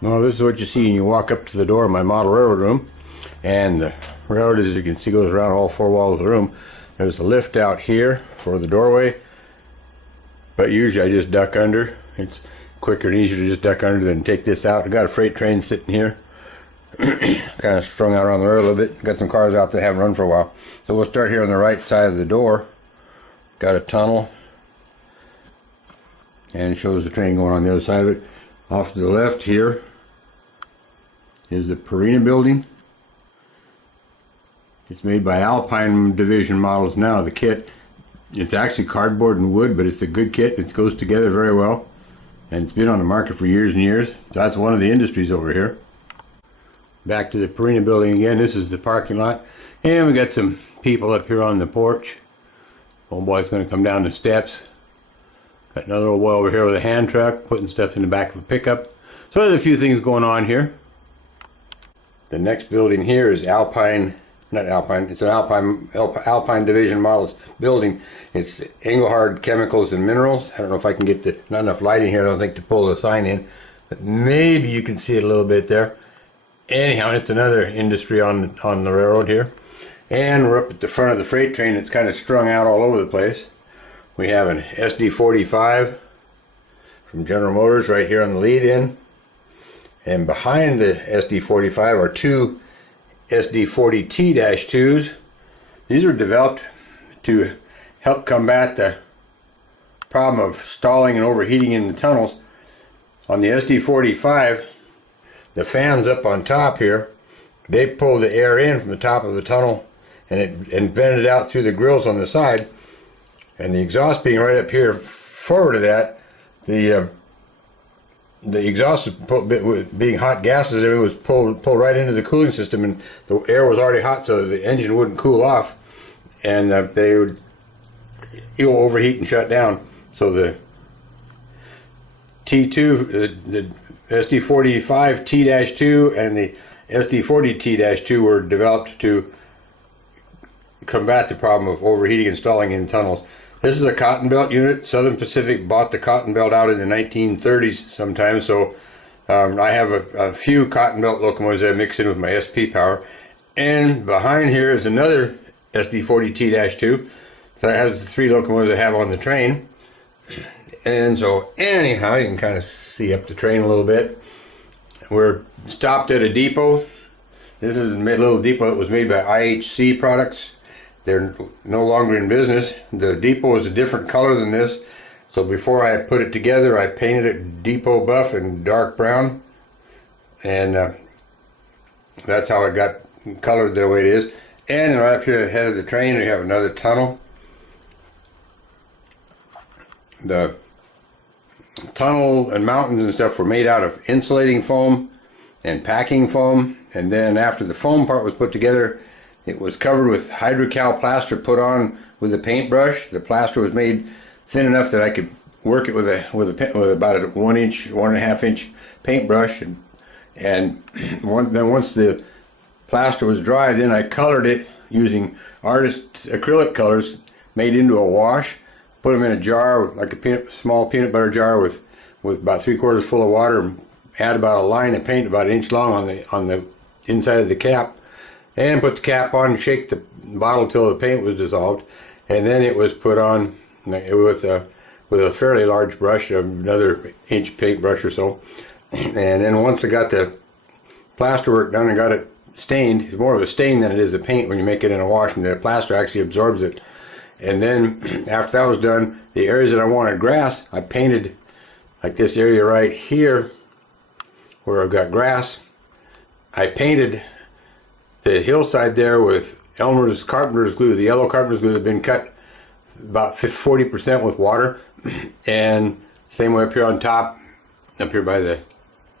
Well, this is what you see when you walk up to the door of my model railroad room. And the railroad, as you can see, goes around all four walls of the room. There's a lift out here for the doorway, but usually I just duck under. It's quicker and easier to just duck under than take this out. I got a freight train sitting here, kind of strung out around the road a little bit. Got some cars out that haven't run for a while. So we'll start here on the right side of the door. Got a tunnel, and it shows the train going on the other side of it. Off to the left here is the Purina building. It's made by Alpine Division models now. The kit, it's actually cardboard and wood, but it's a good kit. It goes together very well, and it's been on the market for years and years. So that's one of the industries over here. Back to the Purina building again. This is the parking lot, and we got some people up here on the porch. Old boy's going to come down the steps. Got another old boy over here with a hand truck, putting stuff in the back of a pickup. So there's a few things going on here. The next building here is Alpine. Not Alpine, it's an Alpine Division Models building. It's Engelhard Chemicals and Minerals. I don't know if I can get not enough lighting here, I don't think, to pull the sign in, but maybe you can see it a little bit there. Anyhow, it's another industry on the railroad here. And we're up at the front of the freight train. It's kind of strung out all over the place. We have an SD45 from General Motors right here on the lead in. And behind the SD45 are two SD40T-2s. These were developed to help combat the problem of stalling and overheating in the tunnels. On the SD45, the fans up on top here, they pull the air in from the top of the tunnel and vented out through the grills on the side. And the exhaust being right up here forward of that, the exhaust was being hot gases, it was pulled right into the cooling system, and the air was already hot, so the engine wouldn't cool off, and it would overheat and shut down. So the T2, the SD45 T-2 and the SD40 T-2 were developed to combat the problem of overheating and stalling in tunnels. This is a cotton belt unit. Southern Pacific bought the cotton belt out in the 1930s sometime, so I have a few cotton belt locomotives that I mix in with my SP power. And behind here is another SD40 T-2. So that has the three locomotives I have on the train. And so anyhow, you can kind of see up the train a little bit. We're stopped at a depot. This is a little depot that was made by IHC Products. They're no longer in business. The depot is a different color than this. So before I put it together, I painted it depot buff and dark brown. And that's how it got colored the way it is. And right up here ahead of the train, we have another tunnel. The tunnel and mountains and stuff were made out of insulating foam and packing foam. And then after the foam part was put together, it was covered with hydrocal plaster put on with a paintbrush. The plaster was made thin enough that I could work it with about a 1.5 inch paintbrush, and then once the plaster was dry, then I colored it using artist's acrylic colors made into a wash. Put them in a jar, like a small peanut butter jar with about 3/4 full of water, and add about a line of paint about 1 inch long on the inside of the cap. And put the cap on, shake the bottle till the paint was dissolved, and then it was put on with a fairly large brush, another inch paintbrush or so. And then once I got the plaster work done and got it stained, it's more of a stain than it is a paint when you make it in a wash, and the plaster actually absorbs it. And then after that was done, the areas that I wanted grass, I painted, like this area right here where I've got grass. I painted the hillside there with Elmer's carpenter's glue, the yellow carpenter's glue that had been cut about 40% with water. And same way up here on top, up here by the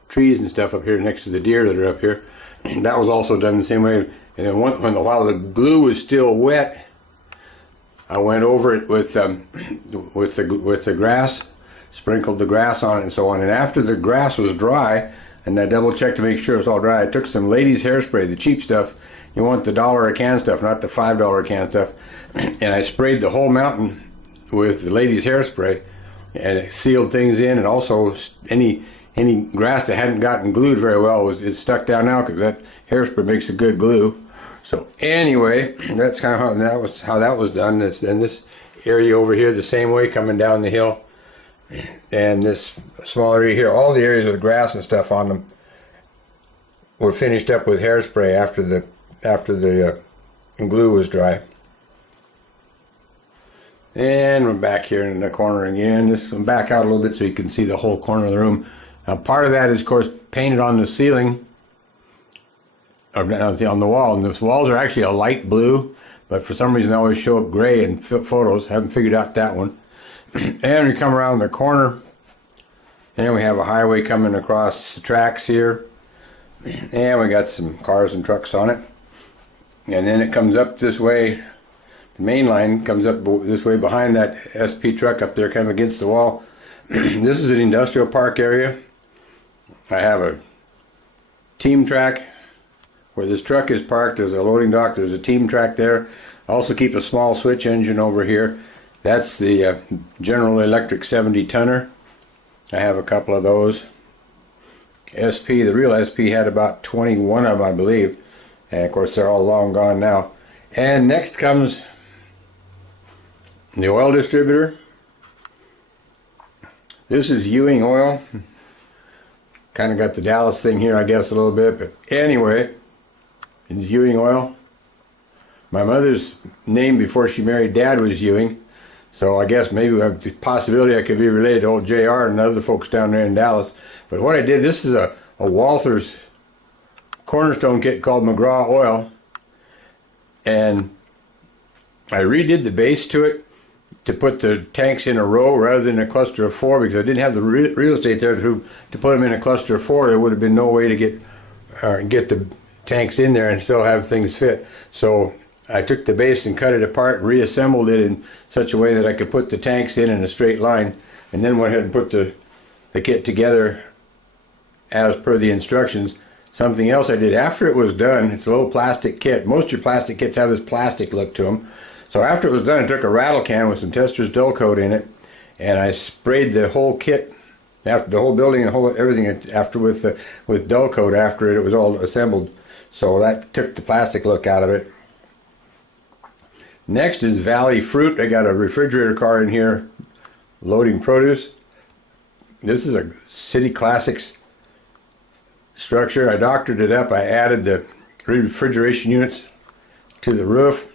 trees and stuff up here next to the deer that are up here. That was also done the same way. And then while the glue was still wet, I went over it with the grass, sprinkled the grass on it and so on. And after the grass was dry, and I double checked to make sure it was all dry, I took some ladies hairspray, the cheap stuff. You want the $1 a can stuff, not the $5 a can stuff. And I sprayed the whole mountain with the ladies hairspray, and it sealed things in, and also any any grass that hadn't gotten glued very well is stuck down now because that hairspray makes a good glue. So anyway, that's kind of how that was done. And this area over here the same way coming down the hill, and this small area here, all the areas with grass and stuff on them were finished up with hairspray after the glue was dry. And we're back here in the corner again. Just back out a little bit so you can see the whole corner of the room. Now part of that is of course painted on the ceiling, or on the wall, and the walls are actually a light blue, but for some reason they always show up gray in photos. Haven't figured out that one. And we come around the corner, and we have a highway coming across the tracks here, and we got some cars and trucks on it. And then it comes up this way. The main line comes up this way behind that SP truck up there, kind of against the wall. This is an industrial park area. I have a team track where this truck is parked. There's a loading dock. There's a team track there. I also keep a small switch engine over here. That's the General Electric 70 tonner. I have a couple of those. SP, the real SP had about 21 of them, I believe. And of course they're all long gone now. And next comes the oil distributor. This is Ewing Oil. Kind of got the Dallas thing here, I guess, a little bit. But anyway, it's Ewing Oil. My mother's name before she married Dad was Ewing. So I guess maybe we have the possibility I could be related to old JR and other folks down there in Dallas. But what I did, this is a Walther's Cornerstone kit called McGraw Oil. And I redid the base to it to put the tanks in a row rather than a cluster of 4, because I didn't have the real estate there to put them in a cluster of 4. There would have been no way to get the tanks in there and still have things fit. So I took the base and cut it apart and reassembled it in such a way that I could put the tanks in a straight line, and then went ahead and put the kit together as per the instructions. Something else I did after it was done, it's a little plastic kit. Most of your plastic kits have this plastic look to them. So after it was done, I took a rattle can with some Testors Dull Coat in it, and I sprayed the whole kit, after the whole building and everything after with Dull Coat after it was all assembled. So that took the plastic look out of it. Next is Valley Fruit. I got a refrigerator car in here loading produce. This is a City Classics structure. I doctored it up. I added the refrigeration units to the roof,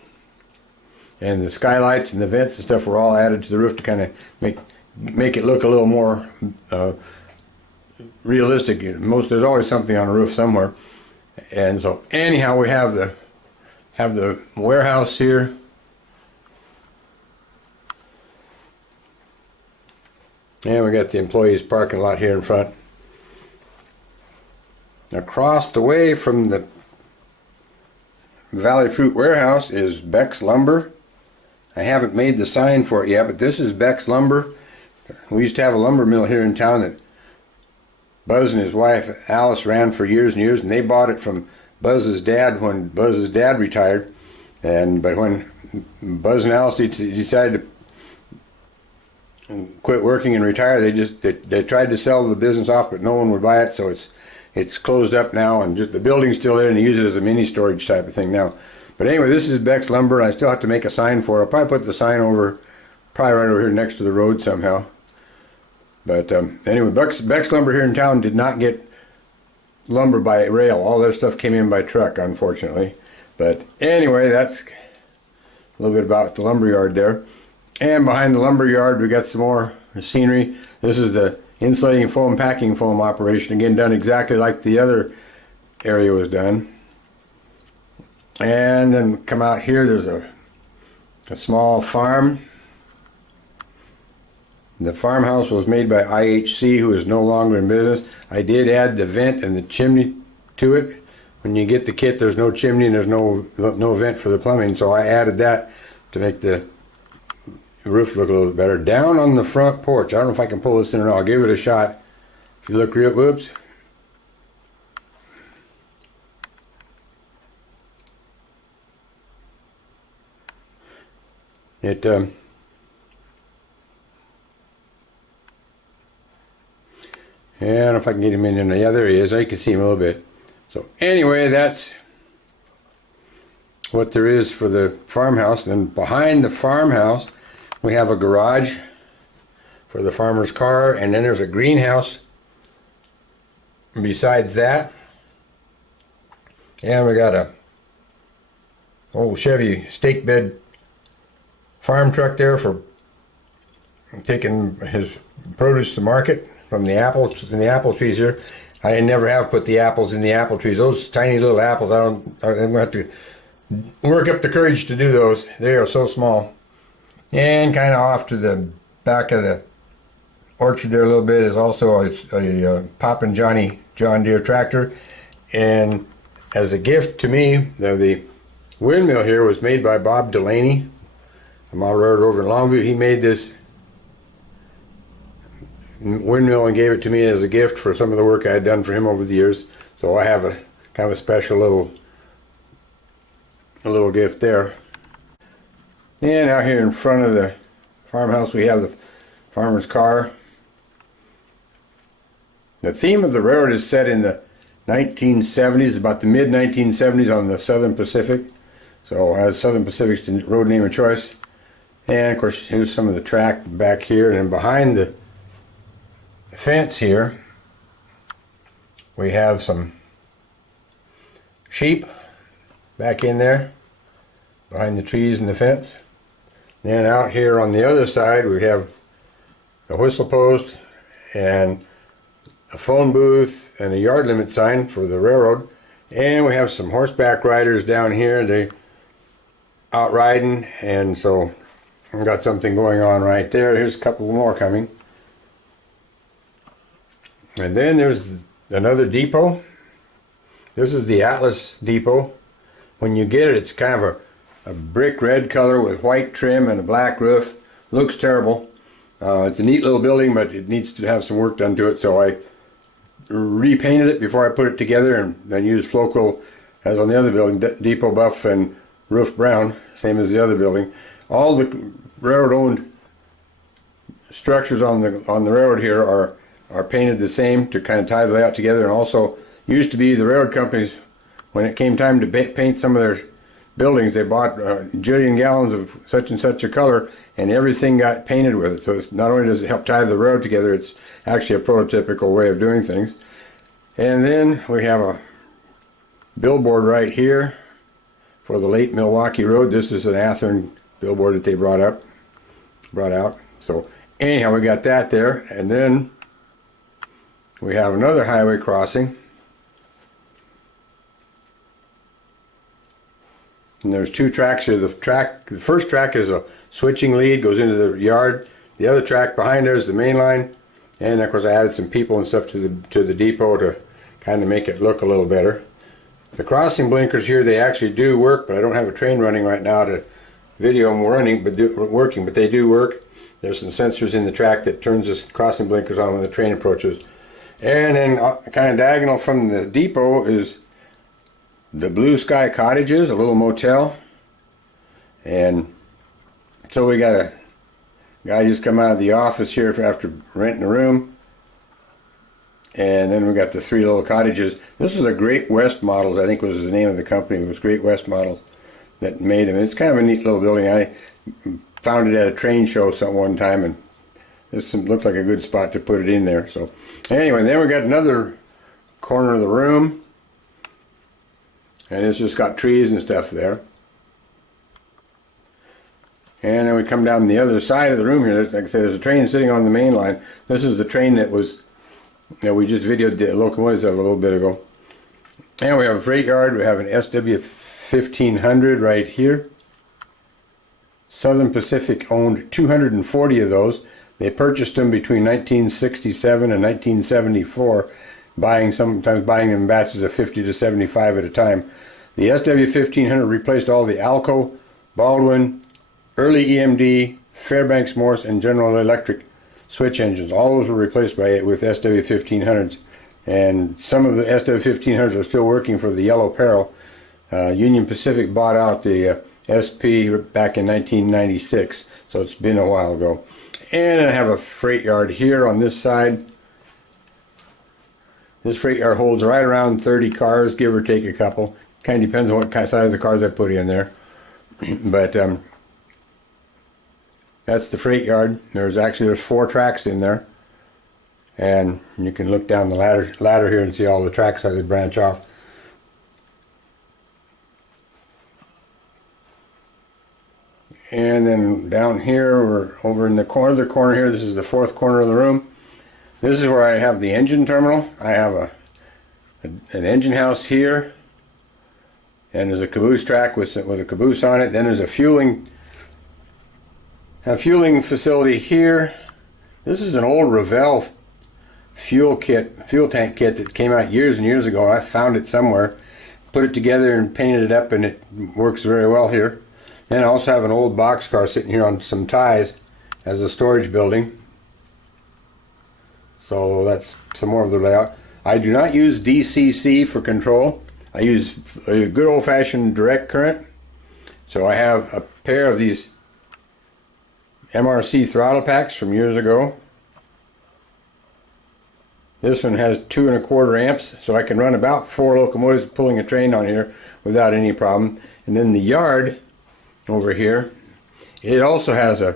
and the skylights and the vents and stuff were all added to the roof to kind of make it look a little more realistic. There's always something on the roof somewhere. And so anyhow, we have the warehouse here. And we got the employees parking lot here in front. Across the way from the Valley Fruit warehouse is Beck's Lumber. I haven't made the sign for it yet, but this is Beck's Lumber. We used to have a lumber mill here in town that Buzz and his wife Alice ran for years and years, and they bought it from Buzz's dad when Buzz's dad retired. But when Buzz and Alice decided to quit working and retire, they tried to sell the business off, but no one would buy it, so it's closed up now, and just the building's still there, and they use it as a mini storage type of thing now. But anyway, this is Beck's Lumber, and I still have to make a sign for it. I'll probably put the sign probably right over here next to the road somehow. But anyway, Beck's Lumber here in town did not get lumber by rail. All their stuff came in by truck, unfortunately. But anyway, that's a little bit about the lumber yard there. And behind the lumber yard, we got some more scenery. This is the insulating foam, packing foam operation, again done exactly like the other area was done. And then come out here, there's a small farm. The farmhouse was made by IHC, who is no longer in business. I did add the vent and the chimney to it. When you get the kit, there's no chimney and there's no vent for the plumbing, so I added that to make the roof look a little bit better. Down on the front porch, I don't know if I can pull this in or not. I'll give it a shot. If you look real, whoops. I don't know if I can get him in there. Yeah, there he is. I can see him a little bit. So anyway, that's what there is for the farmhouse. And then behind the farmhouse, we have a garage for the farmer's car, and then there's a greenhouse besides that. And we got a old Chevy stake bed farm truck there for taking his produce to market from the apple trees here. I never have put the apples in the apple trees. Those tiny little apples, I'm gonna have to work up the courage to do those. They are so small. And kind of off to the back of the orchard there a little bit is also a Poppin' Johnny John Deere tractor. And as a gift to me, the windmill here was made by Bob Delaney, a model railroad over in Longview. He made this windmill and gave it to me as a gift for some of the work I had done for him over the years. So I have a kind of a special little gift there. And out here in front of the farmhouse we have the farmer's car. The theme of the railroad is set in the 1970s, about the mid 1970s on the Southern Pacific. So as Southern Pacific's the road name of choice. And of course here's some of the track back here, and then behind the fence here we have some sheep back in there behind the trees and the fence. Then out here on the other side we have a whistle post and a phone booth and a yard limit sign for the railroad. And we have some horseback riders down here. They out riding, and so I've got something going on right there. Here's a couple more coming. And then there's another depot. This is the Atlas depot. When you get it, it's kind of a brick red color with white trim and a black roof. Looks terrible. It's a neat little building, but it needs to have some work done to it, so I repainted it before I put it together, and then used Flocol as on the other building, Depot Buff and Roof Brown, same as the other building. All the railroad-owned structures on the railroad here are painted the same to kind of tie the layout together. And also, used to be the railroad companies, when it came time to paint some of their buildings, they bought a jillion gallons of such and such a color, and everything got painted with it. So it's, not only does it help tie the railroad together, it's actually a prototypical way of doing things. And then we have a billboard right here for the late Milwaukee Road. This is an Athearn billboard that they brought out. So anyhow, we got that there, and then we have another highway crossing. And there's two tracks here. The first track is a switching lead, goes into the yard. The other track behind there is the main line. And of course I added some people and stuff to the depot to kind of make it look a little better. The crossing blinkers here, they actually do work, but I don't have a train running right now to video them working, but they do work. There's some sensors in the track that turns the crossing blinkers on when the train approaches. And then kind of diagonal from the depot is the Blue Sky Cottages, a little motel. And so we got a guy just come out of the office here after renting a room. And then we got the three little cottages. This is a Great West Models, I think was the name of the company. It was Great West Models that made them. It's kind of a neat little building. I found it at a train show one time, and this looked like a good spot to put it in there. So anyway, then we got another corner of the room, and it's just got trees and stuff there. And then we come down the other side of the room here. Like I said, there's a train sitting on the main line. This is the train that we just videoed the locomotives of a little bit ago. And we have a freight yard. We have an SW 1500 right here. Southern Pacific owned 240 of those. They purchased them between 1967 and 1974, sometimes buying them in batches of 50 to 75 at a time. The SW 1500 replaced all the Alco, Baldwin, early EMD, Fairbanks Morse, and General Electric switch engines. All those were replaced with SW 1500s. And some of the SW 1500s are still working for the Yellow Peril. Union Pacific bought out the SP back in 1996, so it's been a while ago. And I have a freight yard here on this side. This freight yard holds right around 30 cars, give or take a couple. Kind of depends on what kind of size of cars I put in there. But that's the freight yard. There's 4 tracks in there. And you can look down the ladder here and see all the tracks how they branch off. And then down here, or over in the corner here, this is the 4th corner of the room. This is where I have the engine terminal. I have an engine house here, and there's a caboose track with a caboose on it. Then there's a fueling facility here. This is an old Revell fuel tank kit that came out years and years ago. I found it somewhere, put it together and painted it up, and it works very well here. Then I also have an old boxcar sitting here on some ties as a storage building. So that's some more of the layout. I do not use DCC for control. I use a good old-fashioned direct current. So I have a pair of these MRC throttle packs from years ago. This one has 2 1/4 amps, so I can run about 4 locomotives pulling a train on here without any problem. And then the yard over here, it also has a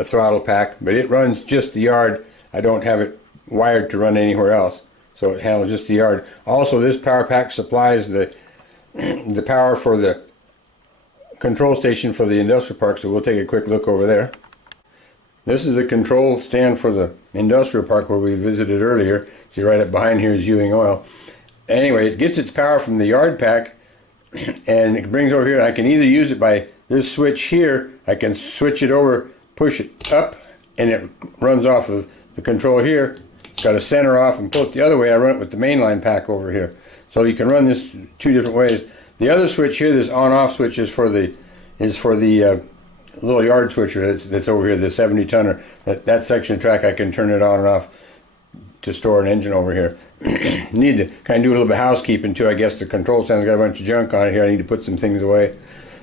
throttle pack, but it runs just the yard. I don't have it wired to run anywhere else, so it handles just the yard. Also, this power pack supplies the power for the control station for the industrial park, so we'll take a quick look over there. This is the control stand for the industrial park where we visited earlier. See, right up behind here is Ewing Oil. Anyway, it gets its power from the yard pack, and it brings over here. I can either use it by this switch here. I can switch it over, push it up, and it runs off of the control here. It's got a center off, and pull it the other way. I run it with the mainline pack over here. So you can run this 2 different ways. The other switch here, this on-off switch, is for the little yard switcher that's over here, the 70-tonner. That section of track, I can turn it on and off to store an engine over here. Need to kind of do a little bit of housekeeping too. I guess the control stand's got a bunch of junk on it here. I need to put some things away.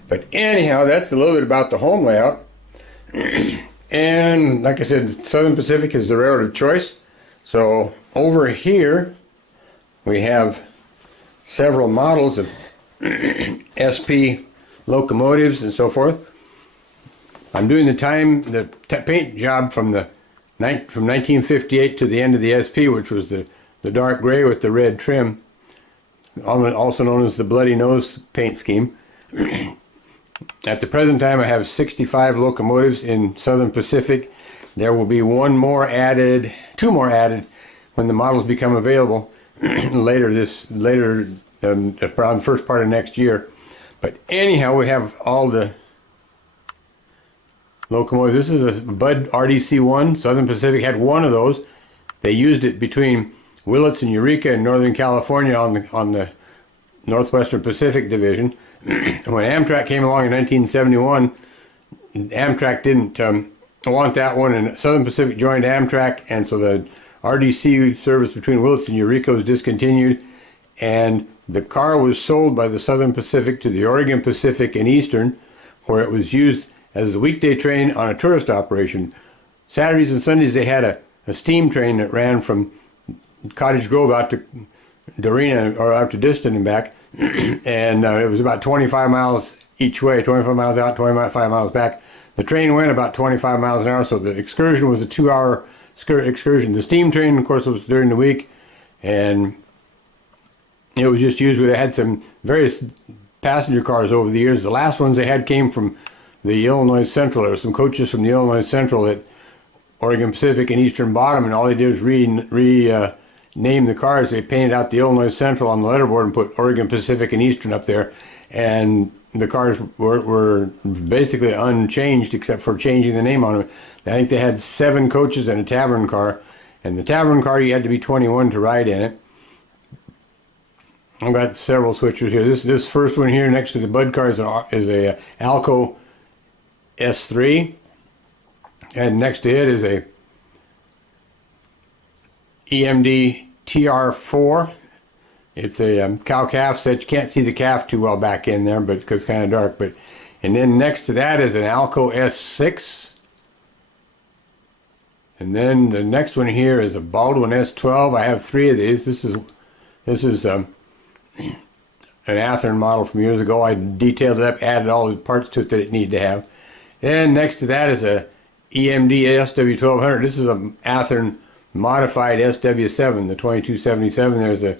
But anyhow, that's a little bit about the home layout. And like I said, Southern Pacific is the railroad of choice. So over here, we have several models of SP locomotives and so forth. I'm doing the paint job from 1958 to the end of the SP, which was the dark gray with the red trim, also known as the bloody nose paint scheme. At the present time, I have 65 locomotives in Southern Pacific. There will be 2 more added when the models become available later around the first part of next year. But anyhow, we have all the locomotives. This is a Budd RDC-1. Southern Pacific had 1 of those. They used it between Willits and Eureka in Northern California on the Northwestern Pacific Division. When Amtrak came along in 1971, Amtrak didn't want that one, and Southern Pacific joined Amtrak, and so the RDC service between Willits and Eureka was discontinued, and the car was sold by the Southern Pacific to the Oregon Pacific and Eastern, where it was used as a weekday train on a tourist operation. Saturdays and Sundays they had a steam train that ran from Cottage Grove out to Dorena, or out to Diston and back, and it was about 25 miles each way, 25 miles out, 25 miles back. The train went about 25 miles an hour, so the excursion was a 2-hour excursion. The steam train, of course, was during the week, and it was just used. They had some various passenger cars over the years. The last ones they had came from the Illinois Central. There were some coaches from the Illinois Central that Oregon Pacific and Eastern bought them, and all they did was rename the cars. They painted out the Illinois Central on the letterboard and put Oregon Pacific and Eastern up there, and the cars were basically unchanged except for changing the name on them. I think they had 7 coaches and a tavern car, and the tavern car you had to be 21 to ride in it. I've got several switchers here. This first one here next to the Budd car is a Alco S3, and next to it is a EMD TR4. It's a cow-calf set. You can't see the calf too well back in there, but because it's kind of dark. And then next to that is an Alco S6. And then the next one here is a Baldwin S12. I have 3 of these. This is an Athearn model from years ago. I detailed it up, added all the parts to it that it needed to have. And next to that is a EMD SW1200. This is a Athearn modified SW7, the 2277.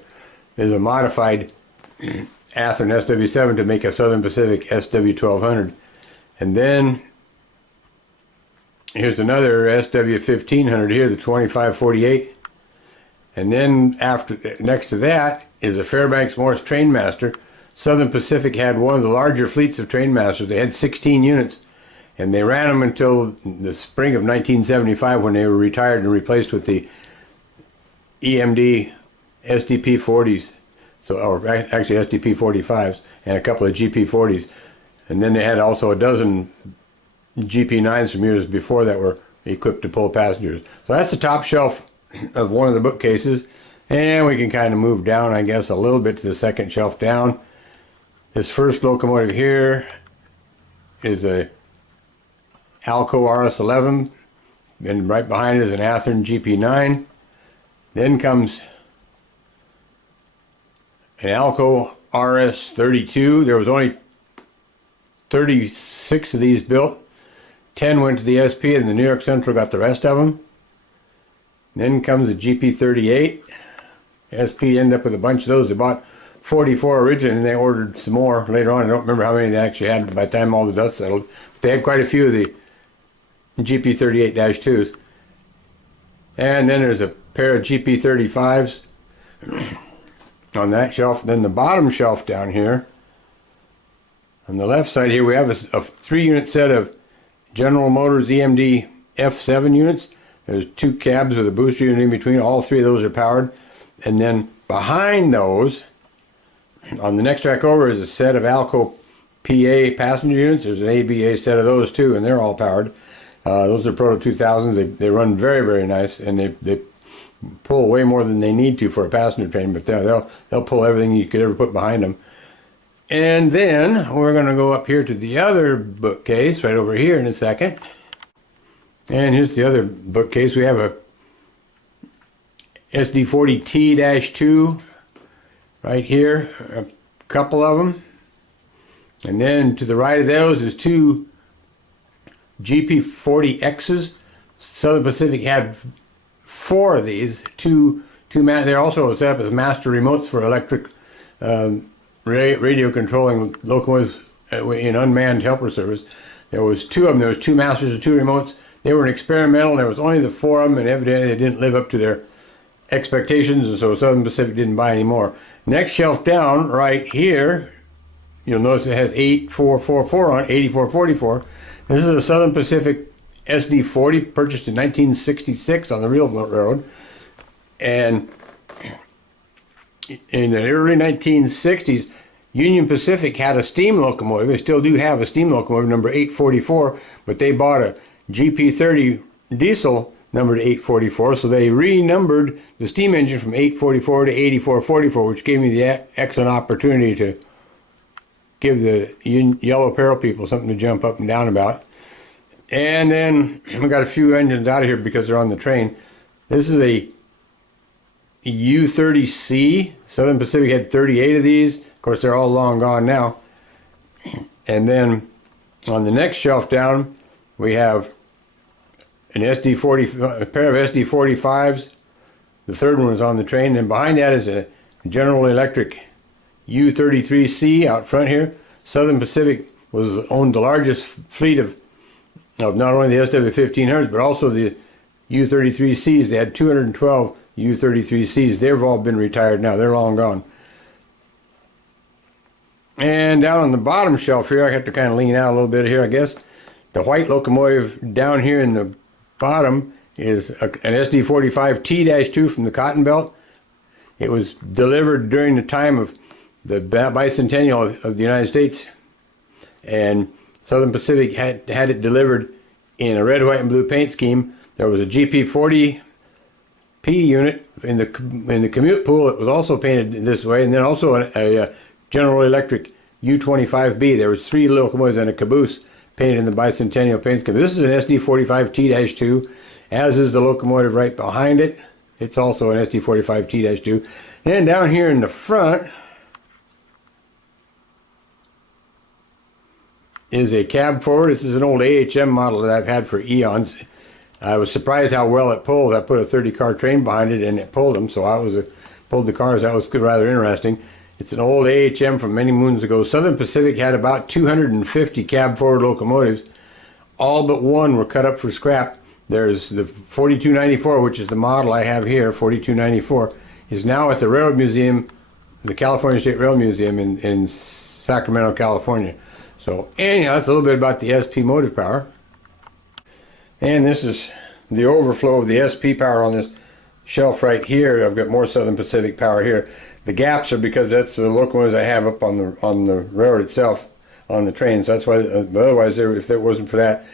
There's a modified Athearn SW7 to make a Southern Pacific SW1200. And then here's another SW1500 here, the 2548. And then next to that is a Fairbanks Morse Trainmaster. Southern Pacific had one of the larger fleets of Trainmasters. They had 16 units, and they ran them until the spring of 1975 when they were retired and replaced with the EMD SDP40s, or actually SDP45s, and a couple of GP40s. And then they had also a dozen GP9s from years before that were equipped to pull passengers. So that's the top shelf of one of the bookcases. And we can kind of move down, I guess, a little bit to the second shelf down. This first locomotive here is a Alco RS11, and right behind it is an Athearn GP9. Then comes an Alco RS32. There was only 36 of these built. 10 went to the SP, and the New York Central got the rest of them. Then comes a GP38. SP ended up with a bunch of those. They bought 44 originally, and they ordered some more later on. I don't remember how many they actually had by the time all the dust settled. But they had quite a few of the GP38-2s. And then there's a pair of GP35s on that shelf. Then the bottom shelf down here, on the left side here, we have a 3-unit set of General Motors EMD F7 units. There's 2 cabs with a booster unit in between. All 3 of those are powered. And then behind those, on the next track over, is a set of Alco PA passenger units. There's an ABA set of those too, and they're all powered. Those are Proto 2000s. They run very, very nice, and they pull way more than they need to for a passenger train, but they'll pull everything you could ever put behind them. And then we're going to go up here to the other bookcase right over here in a second. And here's the other bookcase. We have a SD40T-2 right here, a couple of them. And then to the right of those is 2 GP40Xs. Southern Pacific had 4 of these. They're also set up as master remotes for electric radio controlling locomotives in unmanned helper service. There was 2 of them. There was 2 masters and 2 remotes. They were an experimental. There was only the 4 of them, and evidently they didn't live up to their expectations, and so Southern Pacific didn't buy any more. Next shelf down, right here, you'll notice it has 8444 on it, 8444. This is a Southern Pacific SD40 purchased in 1966 on the Railroad, and in the early 1960s, Union Pacific had a steam locomotive. They still do have a steam locomotive, number 844, but they bought a GP30 diesel numbered 844, so they renumbered the steam engine from 844 to 8444, which gave me the excellent opportunity to give the Yellow Peril people something to jump up and down about. And then we got a few engines out of here because they're on the train. This is a U30C. Southern Pacific had 38 of these. Of course, they're all long gone now. And then on the next shelf down, we have a pair of SD45s. The third one is on the train. And behind that is a General Electric U33C out front here. Southern Pacific owned the largest fleet of not only the SW1500s, but also the U33Cs. They had 212 U33Cs. They've all been retired now. They're long gone. And down on the bottom shelf here, I have to kind of lean out a little bit here, I guess. The white locomotive down here in the bottom is an SD45 T-2 from the Cotton Belt. It was delivered during the time of the bicentennial of the United States, and Southern Pacific had it delivered in a red, white, and blue paint scheme. There was a GP40P unit in the commute pool that was also painted in this way, and then also a General Electric U25B. There was 3 locomotives and a caboose painted in the bicentennial paint scheme. This is an SD45 T-2, as is the locomotive right behind it. It's also an SD45T-2. And down here in the front is a cab forward. This is an old AHM model that I've had for eons. I was surprised how well it pulled. I put a 30-car train behind it and it pulled them, so I pulled the cars. That was rather interesting. It's an old AHM from many moons ago. Southern Pacific had about 250 cab forward locomotives. All but one were cut up for scrap. There's the 4294, which is the model I have here, 4294, is now at the Railroad Museum, the California State Rail Museum in Sacramento, California. So anyhow, that's a little bit about the SP motive power. And this is the overflow of the SP power on this shelf right here. I've got more Southern Pacific power here. The gaps are because that's the locomotives I have up on the railroad itself, on the train. So that's why. But otherwise, if it wasn't for that,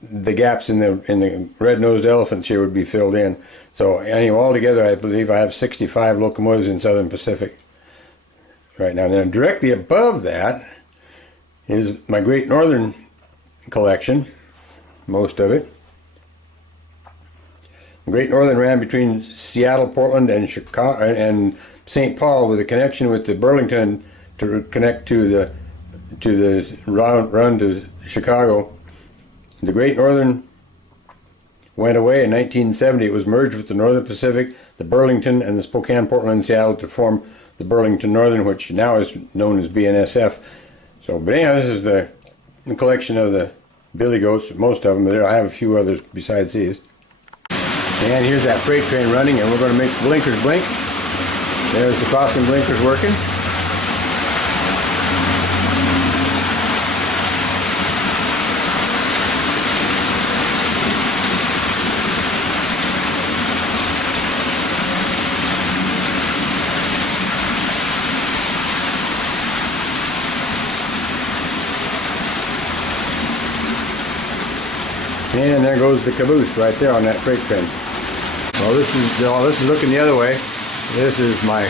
the gaps in the red-nosed elephants here would be filled in. So anyway, altogether, I believe I have 65 locomotives in Southern Pacific right now. Now, directly above that is my Great Northern collection, most of it. The Great Northern ran between Seattle, Portland, and Chicago and St. Paul, with a connection with the Burlington to connect to the run to Chicago. The Great Northern went away in 1970. It was merged with the Northern Pacific, the Burlington, and the Spokane, Portland, and Seattle to form the Burlington Northern, which now is known as BNSF. So, but anyhow, this is the collection of the Billy Goats, most of them, but I have a few others besides these. And here's that freight train running, and we're going to make the blinkers blink. There's the crossing blinkers working. And there goes the caboose right there on that freight train. Well, this is looking the other way. This is my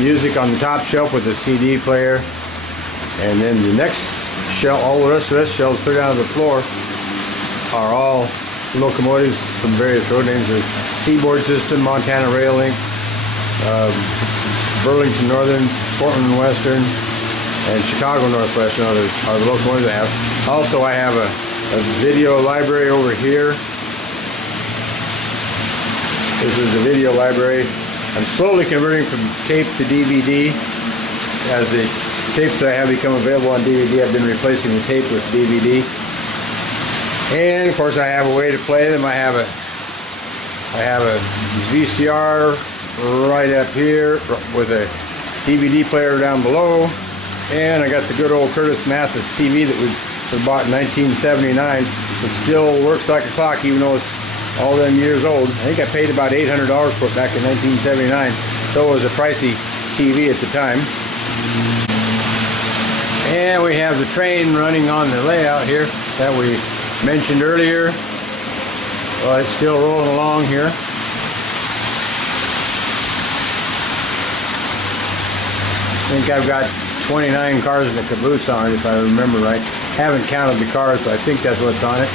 music on the top shelf with the CD player, and then the next shelf, all the rest of this shelves clear down to the floor, are all locomotives from various road names. There's Seaboard System, Montana Rail Link, Burlington Northern, Portland Western, and Chicago Northwestern are the locomotives I have. Also, I have a video library over here. This is the video library. I'm slowly converting from tape to DVD. As the tapes that I have become available on DVD, I've been replacing the tape with DVD. And of course, I have a way to play them. I have a VCR right up here with a DVD player down below. And I got the good old Curtis Mathis TV that was bought in 1979. It still works like a clock, even though it's all them years old. I think I paid about $800 for it back in 1979. So it was a pricey TV at the time. And we have the train running on the layout here that we mentioned earlier. Well, it's still rolling along here. I think I've got 29 cars in the caboose on it, if I remember right. Haven't counted the cars, but I think that's what's on it.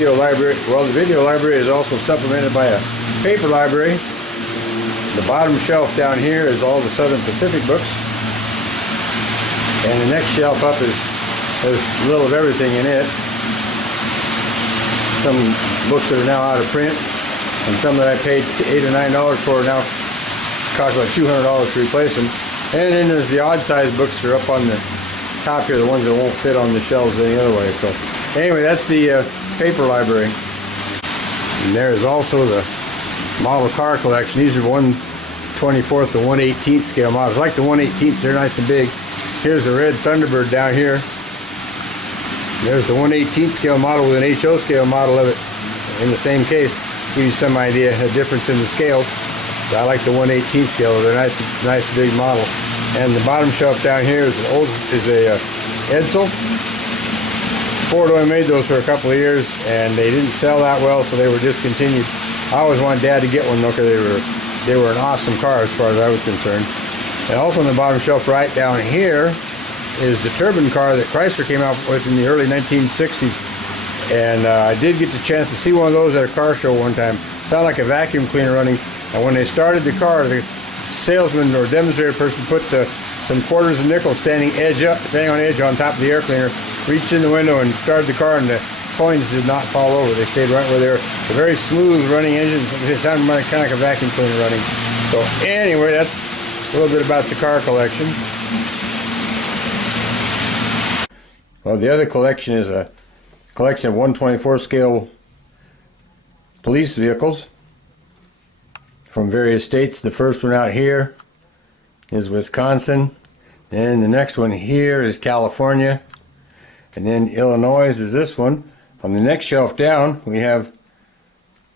Video library. Well, the video library is also supplemented by a paper library. The bottom shelf down here is all the Southern Pacific books, and the next shelf up has a little of everything in it. Some books that are now out of print, and some that I paid $8 or $9 for now cost about $200 to replace them. And then there's the odd size books that are up on the top here, the ones that won't fit on the shelves any other way. So anyway, that's the paper library. And there's also the model car collection. These are 1/24th to 1/18th scale models. I like the 1/18ths, they're nice and big. Here's the red Thunderbird down here. There's the 1/18th scale model with an HO scale model of it in the same case. Give you some idea of the difference in the scales. I like the 1/18th scale. They're nice big model. And the bottom shelf down here is a Edsel. Ford only made those for a couple of years, and they didn't sell that well, so they were discontinued. I always wanted Dad to get one though, because they were an awesome car as far as I was concerned. And also on the bottom shelf right down here is the turbine car that Chrysler came out with in the early 1960s. And I did get the chance to see one of those at a car show one time. Sounded like a vacuum cleaner running. And when they started the car, the salesman or demonstrator person put some quarters and nickels standing on edge on top of the air cleaner, reached in the window and started the car, and the coins did not fall over. They stayed right where they were. A very smooth running engine. It sounded kind of like a vacuum cleaner running. So anyway, that's a little bit about the car collection. Well, the other collection is a collection of 1/24 scale police vehicles from various states. The first one out here is Wisconsin. Then the next one here is California. And then Illinois is this one. On the next shelf down, we have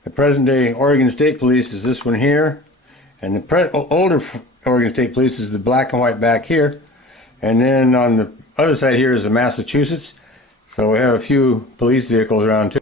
the present day Oregon State Police is this one here. And the older Oregon State Police is the black and white back here. And then on the other side here is the Massachusetts. So we have a few police vehicles around too.